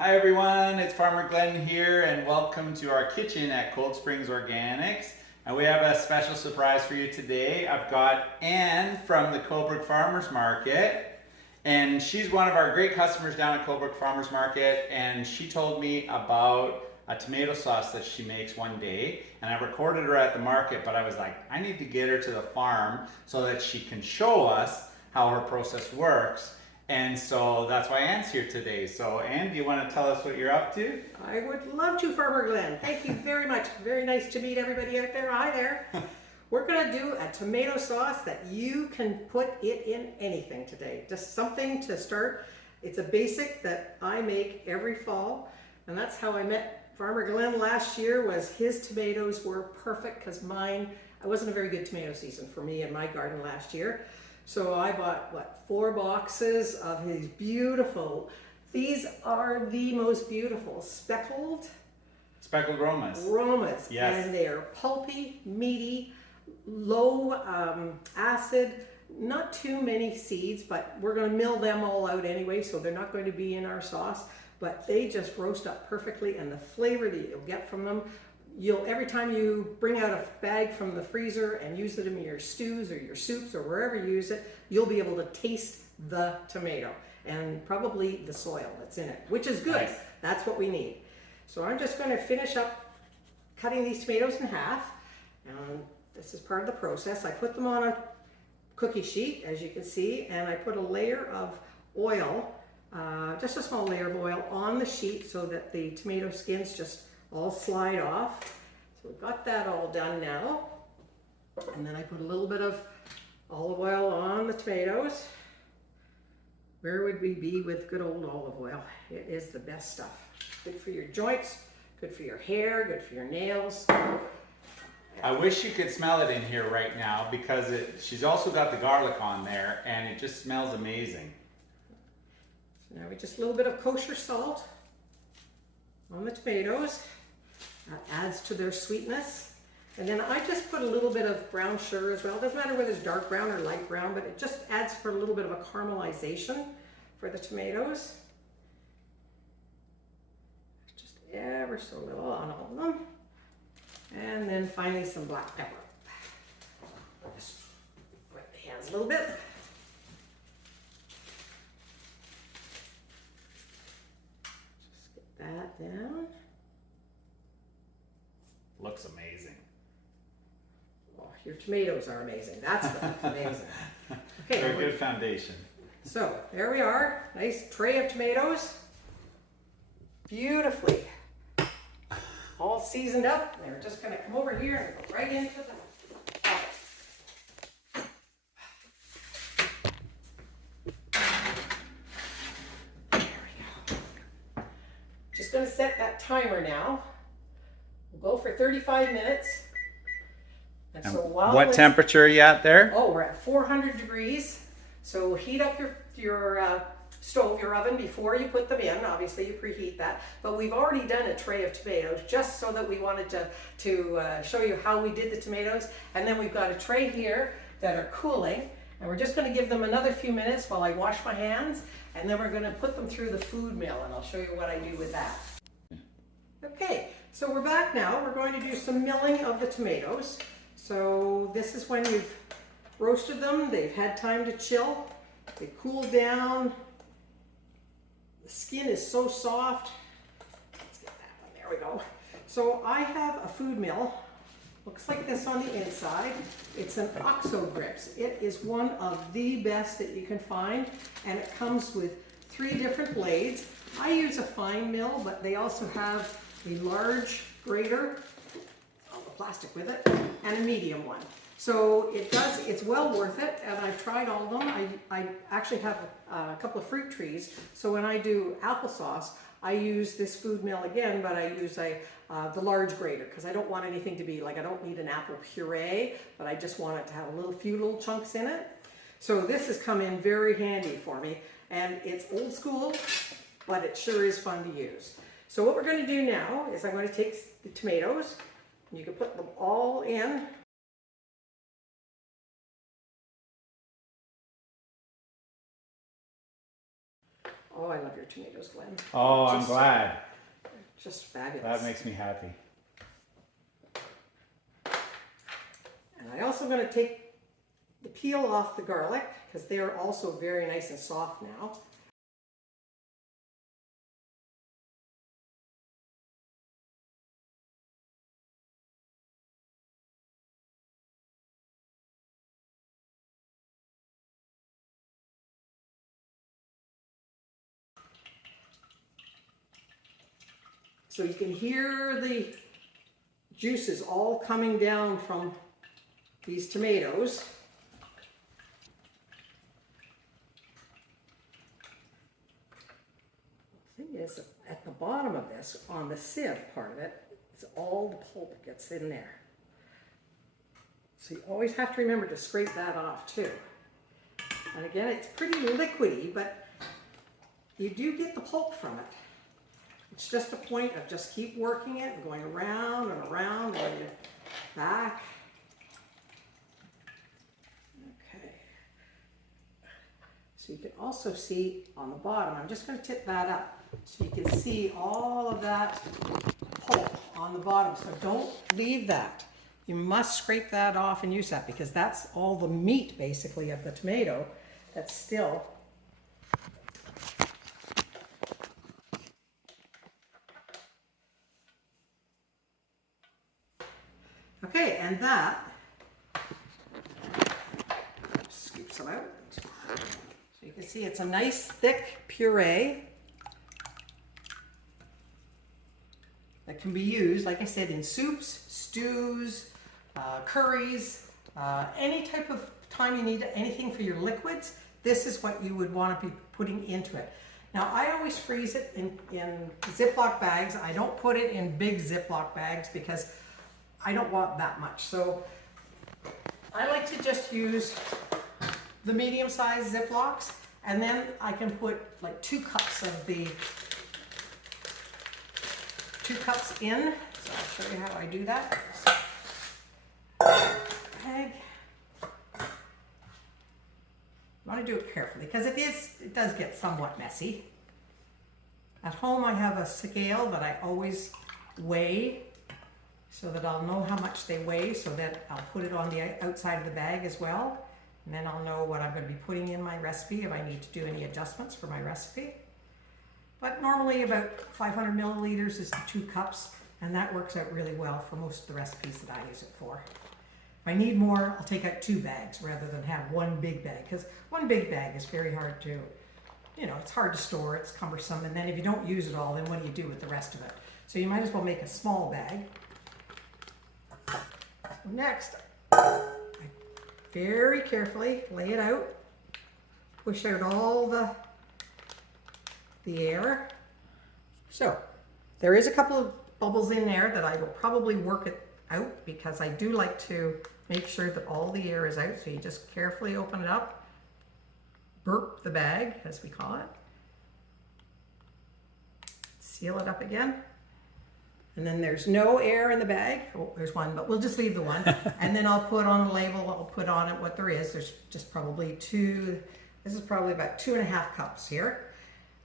Hi everyone, it's Farmer Glenn here and welcome to our kitchen at Cold Springs Organics. And we have a special surprise for you today. I've got Anne from the Cobourg Farmers Market, and she's one of our great customers down at Cobourg Farmers Market, and she told me about a tomato sauce that she makes one day, and I recorded her at the market, but I was like, I need to get her to the farm so that she can show us how her process works. And so that's why Anne's here today. So Anne, do you want to tell us what you're up to? I would love to, Farmer Glenn. Thank you very much. Very nice to meet everybody out there. Hi there. We're going to do a tomato sauce that you can put it in anything today. Just something to start. It's a basic that I make every fall. And that's how I met Farmer Glenn last year. Was his tomatoes were perfect because mine, it wasn't a very good tomato season for me in my garden last year. So I bought, 4 boxes of these beautiful, these are the most beautiful speckled Romas. Romas. Yes. And they are pulpy, meaty, low acid, not too many seeds, but we're going to mill them all out anyway, so they're not going to be in our sauce. But they just roast up perfectly, and the flavor that you'll get from them, every time you bring out a bag from the freezer and use it in your stews or your soups or wherever you use it, you'll be able to taste the tomato and probably the soil that's in it, which is good. Nice. That's what we need. So I'm just going to finish up cutting these tomatoes in half. And this is part of the process. I put them on a cookie sheet, as you can see, and I put a layer of oil, just a small layer of oil on the sheet so that the tomato skins just all slide off. So we've got that all done now. And then I put a little bit of olive oil on the tomatoes. Where would we be with good old olive oil? It is the best stuff. Good for your joints, good for your hair, good for your nails. I wish you could smell it in here right now because she's also got the garlic on there and it just smells amazing. So now we just a little bit of kosher salt on the tomatoes. That adds to their sweetness. And then I just put a little bit of brown sugar as well. It doesn't matter whether it's dark brown or light brown, but it just adds for a little bit of a caramelization for the tomatoes. Just ever so little on all of them. And then finally some black pepper. Just wet the hands a little bit. Just get that down. Looks amazing. Oh, your tomatoes are amazing. That's amazing. Okay, They're a good foundation. So there we are. Nice tray of tomatoes. Beautifully all seasoned up. And we're just going to come over here and go right into the oven. There we go. Just going to set that timer now. We'll go for 35 minutes. And so while what temperature are you at there? Oh, we're at 400 degrees. So heat up your stove, your oven before you put them in. Obviously you preheat that. But we've already done a tray of tomatoes just so that we wanted to show you how we did the tomatoes. And then we've got a tray here that are cooling. And we're just going to give them another few minutes while I wash my hands. And then we're going to put them through the food mill. And I'll show you what I do with that. Okay, so we're back now. We're going to do some milling of the tomatoes. So this is when you've roasted them. They've had time to chill. They cooled down. The skin is so soft. Let's get that one. There we go. So I have a food mill. Looks like this on the inside. It's an OXO grips. It is one of the best that you can find, and it comes with 3 different blades. I use a fine mill, but they also have a large grater, all the plastic with it, and a medium one. So it's well worth it, and I've tried all of them. I actually have a couple of fruit trees, so when I do applesauce, I use this food mill again, but I use the large grater because I don't want anything to be like, I don't need an apple puree, but I just want it to have a few little chunks in it. So this has come in very handy for me, and it's old school, but it sure is fun to use. So what we're going to do now is I'm going to take the tomatoes, and you can put them all in. Oh, I love your tomatoes, Glenn. Oh, I'm glad. Just fabulous. That makes me happy. And I'm also going to take the peel off the garlic because they are also very nice and soft now. So you can hear the juices all coming down from these tomatoes. The thing is, at the bottom of this, on the sieve part of it, it's all the pulp gets in there. So you always have to remember to scrape that off too. And again, it's pretty liquidy, but you do get the pulp from it. It's just a point of just keep working it and going around and around and then back. Okay. So you can also see on the bottom, I'm just going to tip that up so you can see all of that pulp on the bottom. So don't leave that. You must scrape that off and use that because that's all the meat basically of the tomato that's still. Okay, and that, scoop some out. So you can see it's a nice thick puree that can be used, like I said, in soups, stews, curries, any type of time you need anything for your liquids. This is what you would want to be putting into it. Now, I always freeze it in Ziploc bags. I don't put it in big Ziploc bags because I don't want that much. So I like to just use the medium-sized Ziplocs, and then I can put like 2 cups of the 2 cups in. So I'll show you how I do that. Bag. I want to do it carefully because it does get somewhat messy. At home I have a scale that I always weigh so that I'll know how much they weigh, so that I'll put it on the outside of the bag as well. And then I'll know what I'm going to be putting in my recipe if I need to do any adjustments for my recipe. But normally about 500 milliliters is the 2 cups, and that works out really well for most of the recipes that I use it for. If I need more, I'll take out 2 bags rather than have 1 big bag, because 1 big bag is very hard to, it's hard to store, it's cumbersome, and then if you don't use it all, then what do you do with the rest of it? So you might as well make a small bag. Next, I very carefully lay it out, push out all the air. So there is a couple of bubbles in there that I will probably work it out because I do like to make sure that all the air is out. So you just carefully open it up, burp the bag as we call it, seal it up again. And then there's no air in the bag. Oh, there's one, but we'll just leave the one. And then I'll put on the label, I'll put on it what there is. There's just probably 2, this is probably about 2.5 cups here.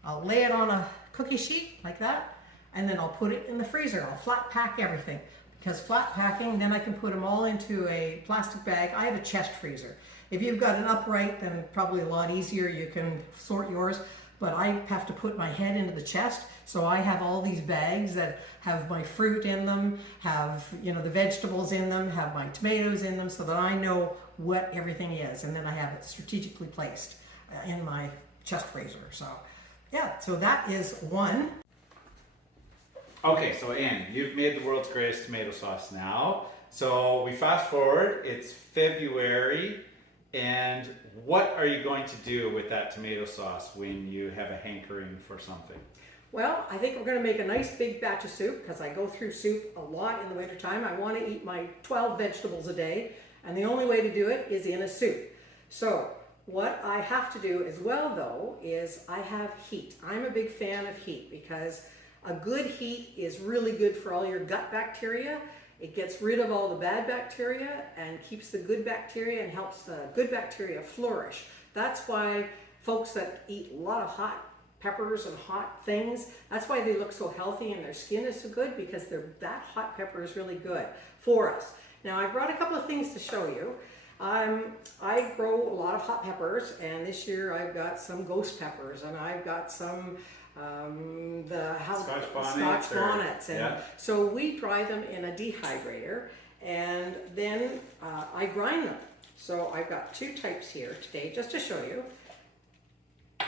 I'll lay it on a cookie sheet like that, and then I'll put it in the freezer. I'll flat pack everything because flat packing, then I can put them all into a plastic bag. I have a chest freezer. If you've got an upright, then probably a lot easier. You can sort yours. But I have to put my head into the chest, so I have all these bags that have my fruit in them, have the vegetables in them, have my tomatoes in them, so that I know what everything is, and then I have it strategically placed in my chest freezer. So yeah, so that is one. Okay, so Ann, you've made the world's greatest tomato sauce now. So we fast forward, it's February. And what are you going to do with that tomato sauce when you have a hankering for something? Well, I think we're going to make a nice big batch of soup because I go through soup a lot in the wintertime. I want to eat my 12 vegetables a day, and the only way to do it is in a soup. So what I have to do as well, though, is I have heat. I'm a big fan of heat because a good heat is really good for all your gut bacteria. It gets rid of all the bad bacteria and keeps the good bacteria and helps the good bacteria flourish. That's why folks that eat a lot of hot peppers and hot things. That's why they look so healthy and their skin is so good, because that hot pepper is really good for us. Now I brought a couple of things to show you. I grow a lot of hot peppers, and this year I've got some ghost peppers, and I've got some Scotch bonnets, and yeah. so we dry them in a dehydrator, and then I grind them. So I've got two types here today, just to show you.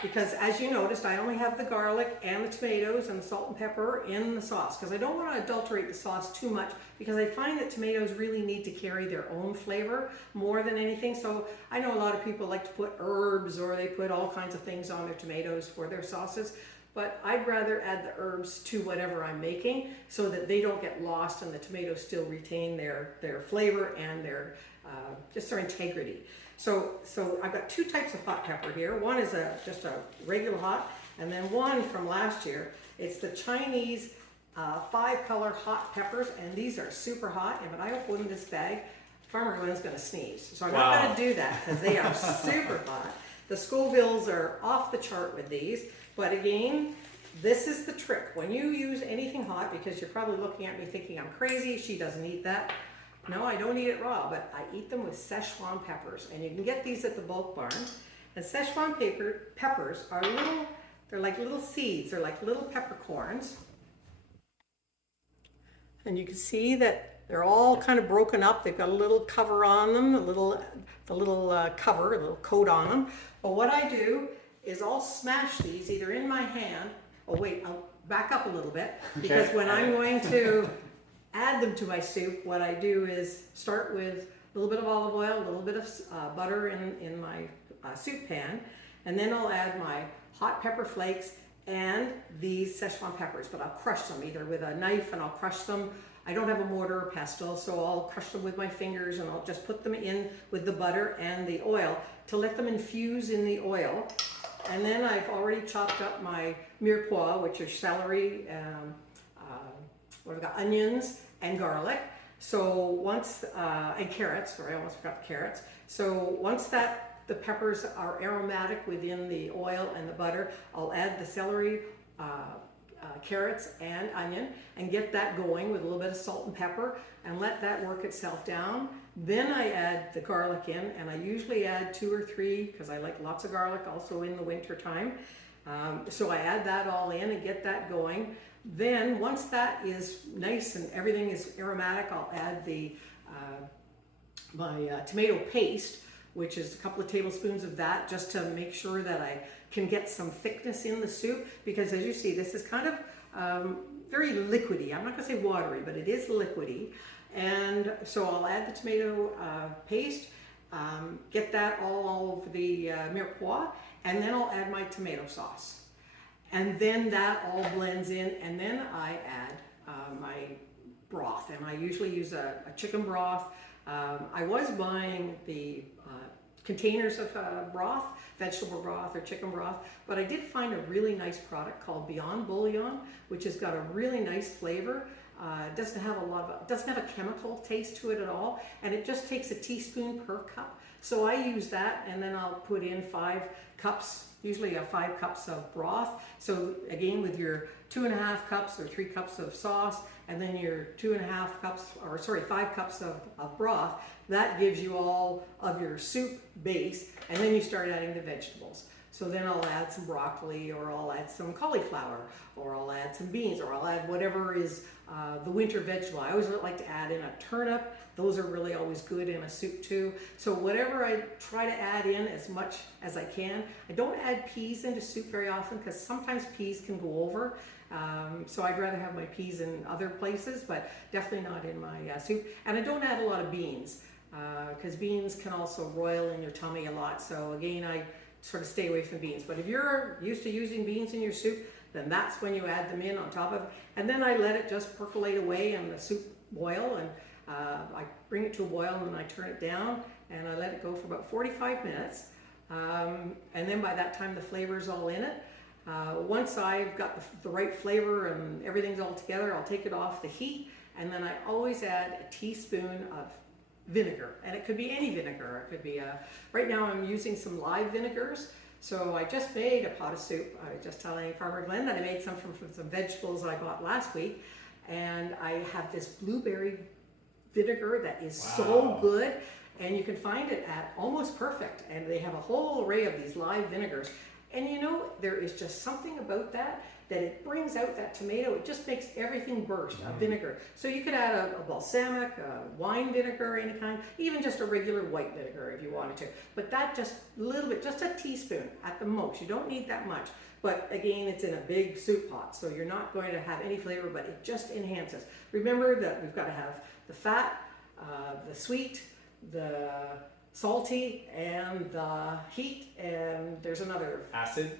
Because as you noticed, I only have the garlic and the tomatoes and the salt and pepper in the sauce, because I don't want to adulterate the sauce too much, because I find that tomatoes really need to carry their own flavor more than anything. So I know a lot of people like to put herbs, or they put all kinds of things on their tomatoes for their sauces, but I'd rather add the herbs to whatever I'm making so that they don't get lost and the tomatoes still retain their flavor and their just their integrity. So I've got two types of hot pepper here. One is just a regular hot, and then one from last year. It's the Chinese 5-color hot peppers, and these are super hot. And when I open this bag, Farmer Glenn's going to sneeze. So I'm not going to do that, because they are super hot. The Scovilles are off the chart with these. But again, this is the trick. When you use anything hot, because you're probably looking at me thinking I'm crazy, she doesn't eat that. No, I don't eat it raw, but I eat them with Szechuan peppers. And you can get these at the bulk barn. And Szechuan peppers are they're like little seeds. They're like little peppercorns. And you can see that they're all kind of broken up. They've got a little cover on them, the little cover, a little coat on them. But what I do is I'll smash these either in my hand. Oh wait, I'll back up a little bit, because when I'm going to add them to my soup, what I do is start with a little bit of olive oil, a little bit of butter in my soup pan, and then I'll add my hot pepper flakes and these Szechuan peppers, but I'll crush them either with a knife, and I'll crush them. I don't have a mortar or pestle, so I'll crush them with my fingers, and I'll just put them in with the butter and the oil to let them infuse in the oil. And then I've already chopped up my mirepoix, which are celery, we've got onions and garlic. So once, and carrots, sorry, I almost forgot the carrots. So once the peppers are aromatic within the oil and the butter, I'll add the celery, carrots and onion, and get that going with a little bit of salt and pepper, and let that work itself down. Then I add the garlic in, and I usually add 2 or 3, because I like lots of garlic also in the winter time. So I add that all in and get that going. Then once that is nice and everything is aromatic, I'll add my tomato paste, which is a couple of tablespoons of that, just to make sure that I can get some thickness in the soup, because as you see, this is kind of very liquidy. I'm not going to say watery, but it is liquidy. And so I'll add the tomato paste, get that all over the mirepoix, and then I'll add my tomato sauce. And then that all blends in, and then I add my broth, and I usually use a chicken broth. I was buying the containers of broth, vegetable broth or chicken broth, but I did find a really nice product called Beyond Bouillon, which has got a really nice flavor. It doesn't have a chemical taste to it at all, and it just takes a teaspoon per cup. So I use that, and then I'll put in 5 cups, usually 5 cups of broth. So again, with your 2.5 cups or 3 cups of sauce, and then your 5 cups of broth, that gives you all of your soup base, and then you start adding the vegetables. So then I'll add some broccoli, or I'll add some cauliflower, or I'll add some beans, or I'll add whatever is the winter vegetable. I always like to add in a turnip. Those are really always good in a soup too. So whatever I try to add in as much as I can. I don't add peas into soup very often, because sometimes peas can go over. So I'd rather have my peas in other places, but definitely not in my soup. And I don't add a lot of beans, because beans can also roil in your tummy a lot. So again, I sort of stay away from beans. But if you're used to using beans in your soup, then that's when you add them in on top of it. And then I let it just percolate away and the soup boil, and I bring it to a boil, and then I turn it down, and I let it go for about 45 minutes. And then by that time the flavor's all in it. Once I've got the right flavor and everything's all together, I'll take it off the heat, and then I always add a teaspoon of vinegar, and it could be any vinegar. It could be right now I'm using some live vinegars, So I just made a pot of soup. I was just telling Farmer Glenn that I made some from some vegetables I bought last week. And I have this blueberry vinegar that is so good. And you can find it at Almost Perfect. And they have a whole array of these live vinegars. And you know, there is just something about that it brings out that tomato. It just makes everything burst, a vinegar. So you could add a balsamic, a wine vinegar, any kind, even just a regular white vinegar if you wanted to. But that just a little bit, just a teaspoon at the most. You don't need that much. But again, it's in a big soup pot, so you're not going to have any flavor, but it just enhances. Remember that we've got to have the fat, the sweet, the salty, and the heat, and there's another acid.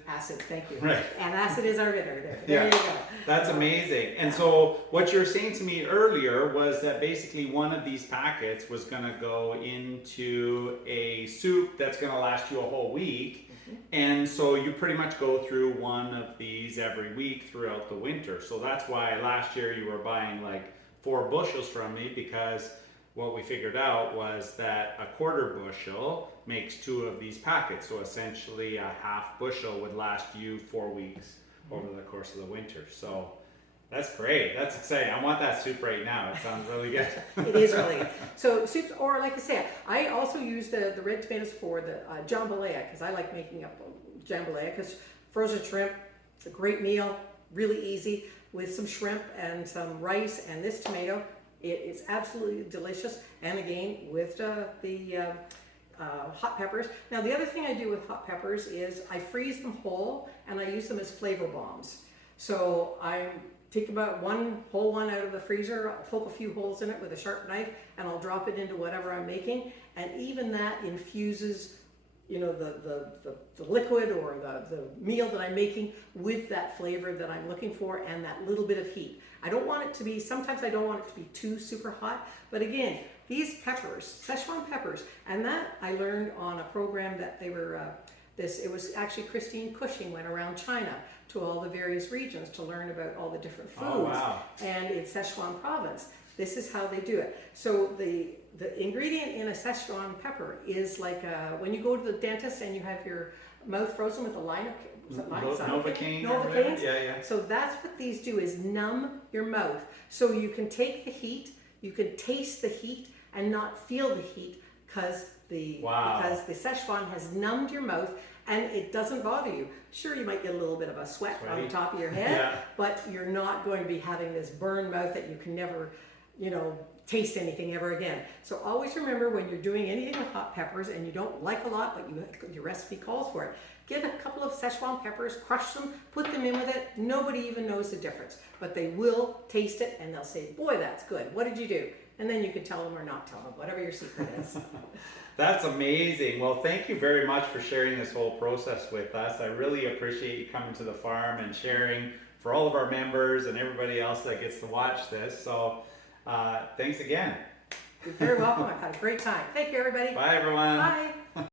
Thank you. Right. And acid is our vinegar. There you go. That's amazing. And so what you were saying to me earlier was that basically one of these packets was going to go into a soup that's going to last you a whole week. And so you pretty much go through one of these every week throughout the winter. So that's why last year you were buying like 4 bushels from me, because what we figured out was that a quarter bushel makes 2 of these packets. So essentially a half bushel would last you 4 weeks over the course of the winter. So that's great. That's exciting. I want that soup right now. It sounds really good. It is really good. So soups, or like I said, I also use the red tomatoes for the jambalaya, because I like making up jambalaya, because frozen shrimp, it's a great meal, really easy, with some shrimp and some rice and this tomato. It is absolutely delicious, and again with the hot peppers. Now the other thing I do with hot peppers is I freeze them whole and I use them as flavor bombs. So I take about one whole one out of the freezer, I'll poke a few holes in it with a sharp knife, and I'll drop it into whatever I'm making, and even that infuses, you know, the liquid or the meal that I'm making with that flavor that I'm looking for and that little bit of heat. I don't want it to be, sometimes I don't want it to be too super hot, but again, these peppers, Szechuan peppers, and that I learned on a program that they were, it was actually Christine Cushing went around China to all the various regions to learn about all the different foods. Oh, wow. And in Szechuan province, this is how they do it. So the ingredient in a Szechuan pepper is like when you go to the dentist and you have your mouth frozen with a line of Novocaine. Novocaine. Yeah. So that's what these do, is numb your mouth. So you can take the heat, you can taste the heat and not feel the heat, because the Szechuan has numbed your mouth and it doesn't bother you. Sure, you might get a little bit of a sweat on the top of your head, but you're not going to be having this burned mouth that you can never, you know, taste anything ever again. So always remember, when you're doing anything with hot peppers and you don't like a lot, but your recipe calls for it, get a couple of Szechuan peppers, crush them, put them in with it. Nobody even knows the difference, but they will taste it and they'll say, boy, that's good. What did you do? And then you can tell them or not tell them, whatever your secret is. That's amazing. Well, thank you very much for sharing this whole process with us. I really appreciate you coming to the farm and sharing for all of our members and everybody else that gets to watch this. So thanks again. You're very welcome. I've had a great time. Thank you, everybody. Bye, everyone. Bye.